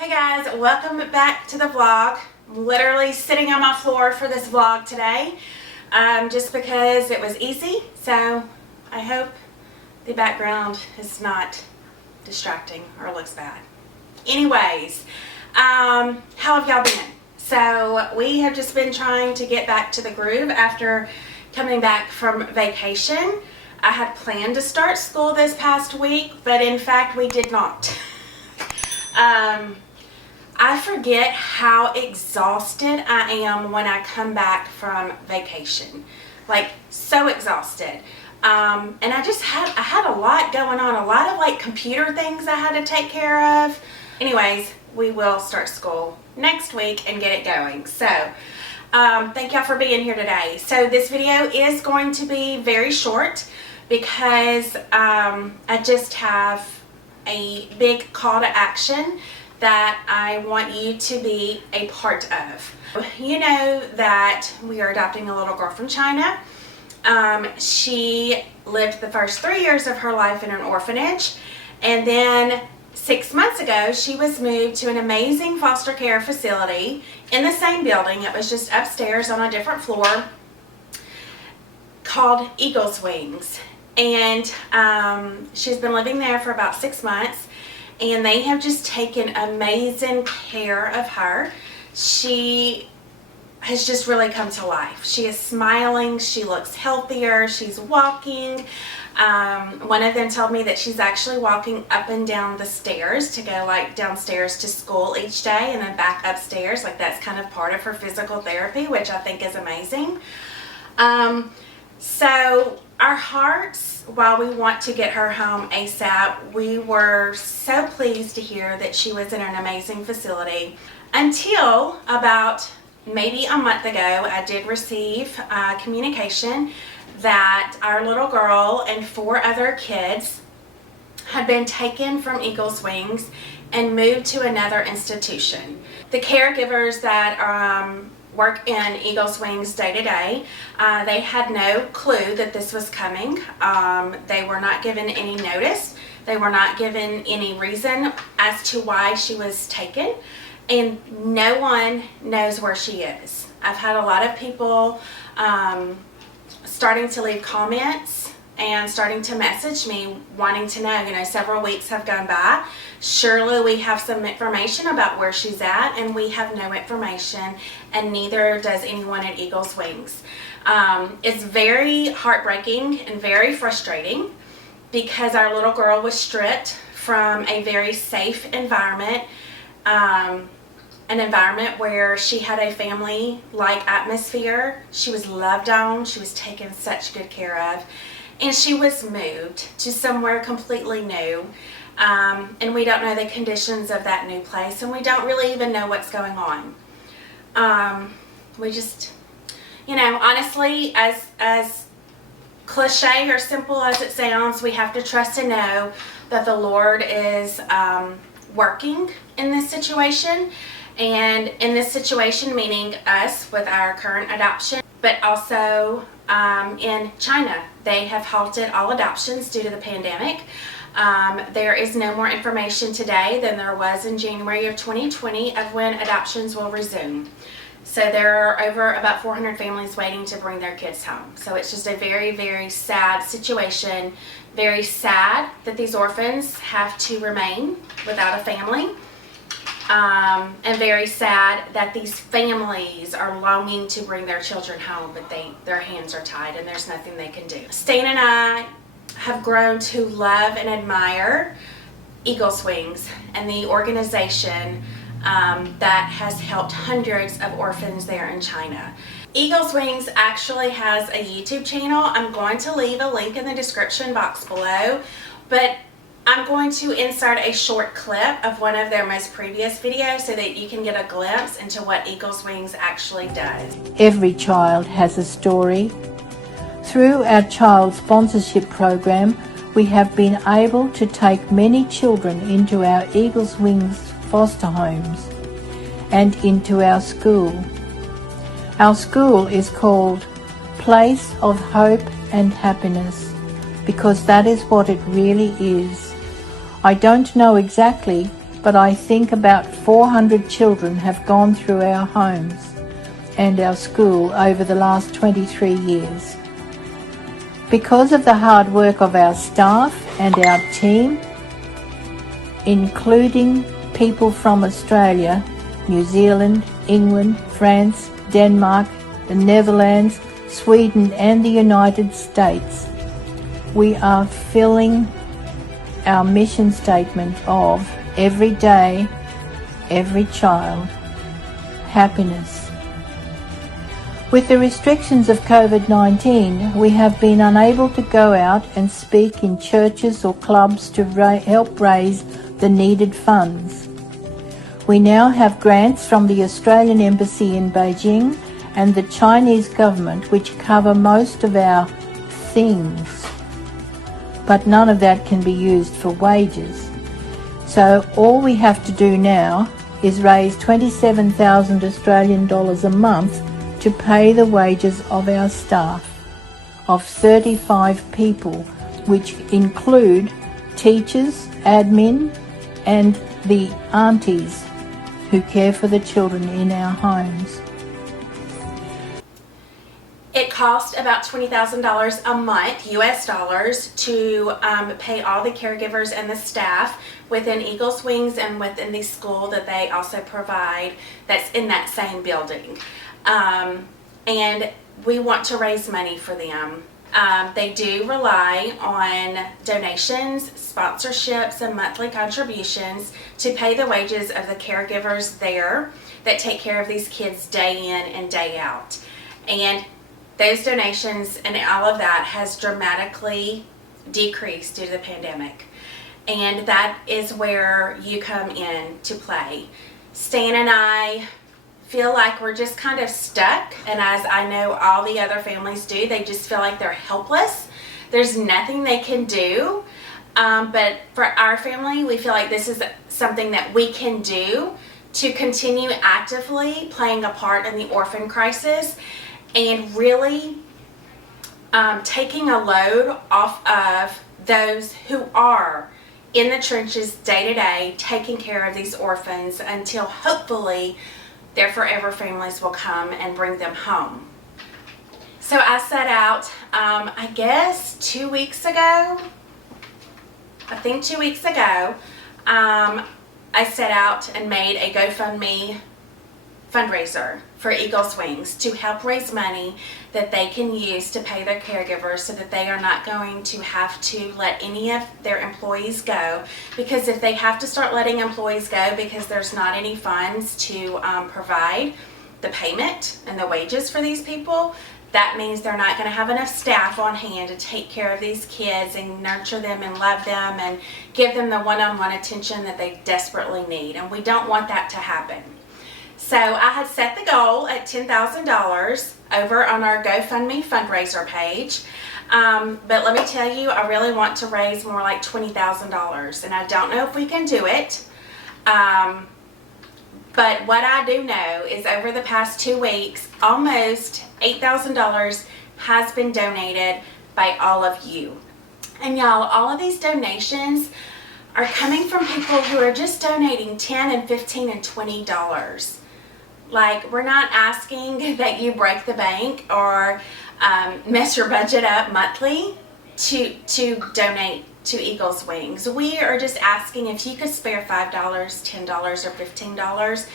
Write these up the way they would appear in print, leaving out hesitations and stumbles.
Hey guys, welcome back to the vlog. I'm literally sitting on my floor for this vlog today, just because it was easy. So I hope the background is not distracting or looks bad. Anyways, how have y'all been? So we have just been trying to get back to the groove after coming back from vacation. I had planned to start school this past week, but in fact we did not. I forget how exhausted I am when I come back from vacation. Like, so exhausted. And I had a lot going on, a lot of like computer things I had to take care of. Anyways, we will start school next week and get it going. So, thank y'all for being here today. So this video is going to be very short because I just have a big call to action that I want you to be a part of. You know that we are adopting a little girl from China. She lived the first 3 years of her life in an orphanage, and then 6 months ago she was moved to an amazing foster care facility in the same building. It was just upstairs on a different floor, called Eagle's Wings. And she's been living there for about 6 months, and they have just taken amazing care of her. She has just really come to life. She is smiling, she looks healthier, she's walking. One of them told me that she's actually walking up and down the stairs to go like downstairs to school each day and then back upstairs. Like, that's kind of part of her physical therapy, which I think is amazing. So our hearts, while we want to get her home ASAP, we were so pleased to hear that she was in an amazing facility until about maybe a month ago. I did receive communication that our little girl and 4 other kids had been taken from Eagle's Wings and moved to another institution. The caregivers that work in Eagle's Wings day to day, they had no clue that this was coming. They were not given any notice. They were not given any reason as to why she was taken, and no one knows where she is. I've had a lot of people starting to leave comments and starting to message me wanting to know. You know, several weeks have gone by. Surely we have some information about where she's at, and we have no information, and neither does anyone at Eagle's Wings. It's very heartbreaking and very frustrating because our little girl was stripped from a very safe environment, an environment where she had a family-like atmosphere. She was loved on, she was taken such good care of, and she was moved to somewhere completely new. And we don't know the conditions of that new place, and we don't really even know what's going on. We just, you know, honestly, as cliche or simple as it sounds, we have to trust and know that the Lord is working in this situation. And in this situation, meaning us with our current adoption, but also in China, they have halted all adoptions due to the pandemic. There is no more information today than there was in January of 2020 of when adoptions will resume. So there are over about 400 families waiting to bring their kids home. So it's just a very, very sad situation. Very sad that these orphans have to remain without a family. And very sad that these families are longing to bring their children home, but their hands are tied and there's nothing they can do. Stan and I have grown to love and admire Eagle's Wings and the organization that has helped hundreds of orphans there in China. Eagle's Wings actually has a YouTube channel. I'm going to leave a link in the description box below, but I'm going to insert a short clip of one of their most previous videos so that you can get a glimpse into what Eagle's Wings actually does. Every child has a story. Through our child sponsorship program, we have been able to take many children into our Eagle's Wings foster homes and into our school. Our school is called Place of Hope and Happiness because that is what it really is. I don't know exactly but I think about 400 children have gone through our homes and our school over the last 23 years. Because of the hard work of our staff and our team, including people from Australia, New Zealand, England, France, Denmark, the Netherlands, Sweden and the United States, we are filling our mission statement of every day, every child, happiness. With the restrictions of COVID-19, we have been unable to go out and speak in churches or clubs to help raise the needed funds. We now have grants from the Australian Embassy in Beijing and the Chinese government which cover most of our things, but none of that can be used for wages. So all we have to do now is raise 27,000 Australian dollars a month to pay the wages of our staff of 35 people, which include teachers, admin, and the aunties who care for the children in our homes. It costs about $20,000 a month, US dollars, to pay all the caregivers and the staff within Eagles Wings and within the school that they also provide that's in that same building. And we want to raise money for them. They do rely on donations, sponsorships, and monthly contributions to pay the wages of the caregivers there that take care of these kids day in and day out. And those donations and all of that has dramatically decreased due to the pandemic. And that is where you come in to play. Stan and I feel like we're just kind of stuck, and as I know all the other families do, they just feel like they're helpless. There's nothing they can do, but for our family, we feel like this is something that we can do to continue actively playing a part in the orphan crisis and really taking a load off of those who are in the trenches day to day taking care of these orphans until hopefully their forever families will come and bring them home. So I set out, I guess 2 weeks ago, I set out and made a GoFundMe fundraiser for Eagles Wings to help raise money that they can use to pay their caregivers so that they are not going to have to let any of their employees go, because if they have to start letting employees go because there's not any funds to provide the payment and the wages for these people, that means they're not going to have enough staff on hand to take care of these kids and nurture them and love them and give them the one-on-one attention that they desperately need, and we don't want that to happen. So I had set the goal at $10,000 over on our GoFundMe fundraiser page. But let me tell you, I really want to raise more like $20,000, and I don't know if we can do it. But what I do know is over the past 2 weeks, almost $8,000 has been donated by all of you. And y'all, all of these donations are coming from people who are just donating $10 and $15 and $20. Like, we're not asking that you break the bank or mess your budget up monthly to donate to Eagles Wings. We are just asking if you could spare $5, $10, or $15.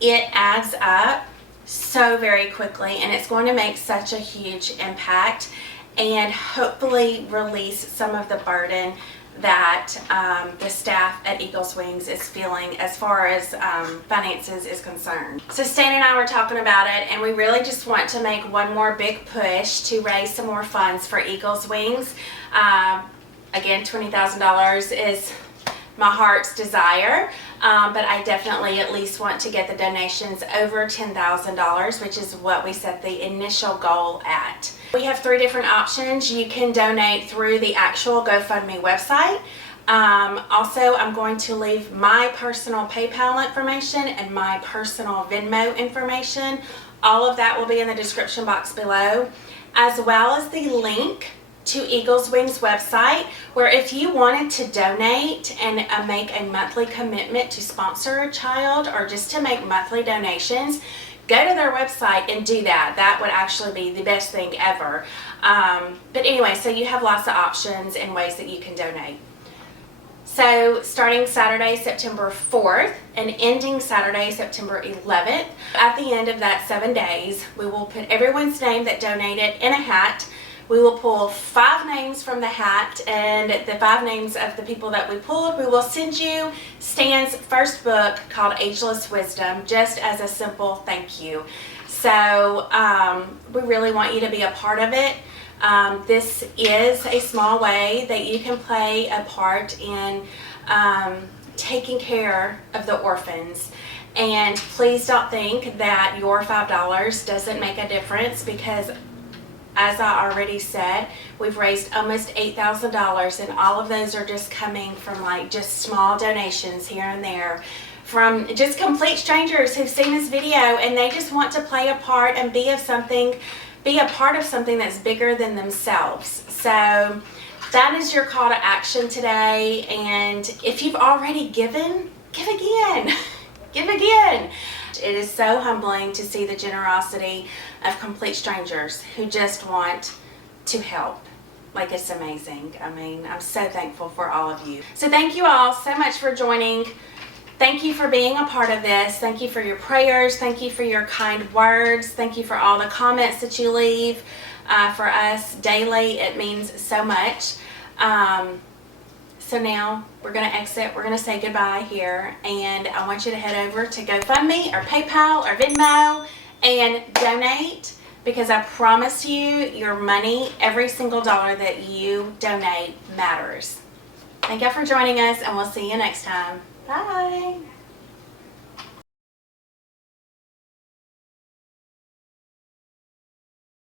It adds up so very quickly, and it's going to make such a huge impact and hopefully release some of the burden that the staff at Eagles Wings is feeling as far as finances is concerned. So Stan and I were talking about it, and we really just want to make one more big push to raise some more funds for Eagles Wings. Again, $20,000 is my heart's desire, but I definitely at least want to get the donations over $10,000, which is what we set the initial goal at. We have 3 different options. You can donate through the actual GoFundMe website. Also, I'm going to leave my personal PayPal information and my personal Venmo information. All of that will be in the description box below, as well as the link to Eagles Wings website, where if you wanted to donate and make a monthly commitment to sponsor a child or just to make monthly donations, go to their website and do that. That would actually be the best thing ever. But anyway, so you have lots of options and ways that you can donate. So starting Saturday, September 4th and ending Saturday, September 11th, at the end of that 7 days, we will put everyone's name that donated in a hat. We will pull 5 names from the hat, and the 5 names of the people that we pulled, we will send you Stan's first book called Ageless Wisdom, just as a simple thank you. So we really want you to be a part of it. This is a small way that you can play a part in taking care of the orphans. And please don't think that your $5 doesn't make a difference, because as I already said, we've raised almost $8,000, and all of those are just coming from like just small donations here and there from just complete strangers who've seen this video and they just want to play a part and be a part of something that's bigger than themselves. So that is your call to action today. And if you've already given, give again. Give again. It is so humbling to see the generosity of complete strangers who just want to help. Like, it's amazing. I mean, I'm so thankful for all of you. So thank you all so much for joining. Thank you for being a part of this. Thank you for your prayers. Thank you for your kind words. Thank you for all the comments that you leave for us daily. It means so much. So now we're going to exit. We're going to say goodbye here. And I want you to head over to Gofundme or PayPal or Venmo and donate, because I promise you, your money, every single dollar that you donate matters. Thank you for joining us, and we'll see you next time. Bye.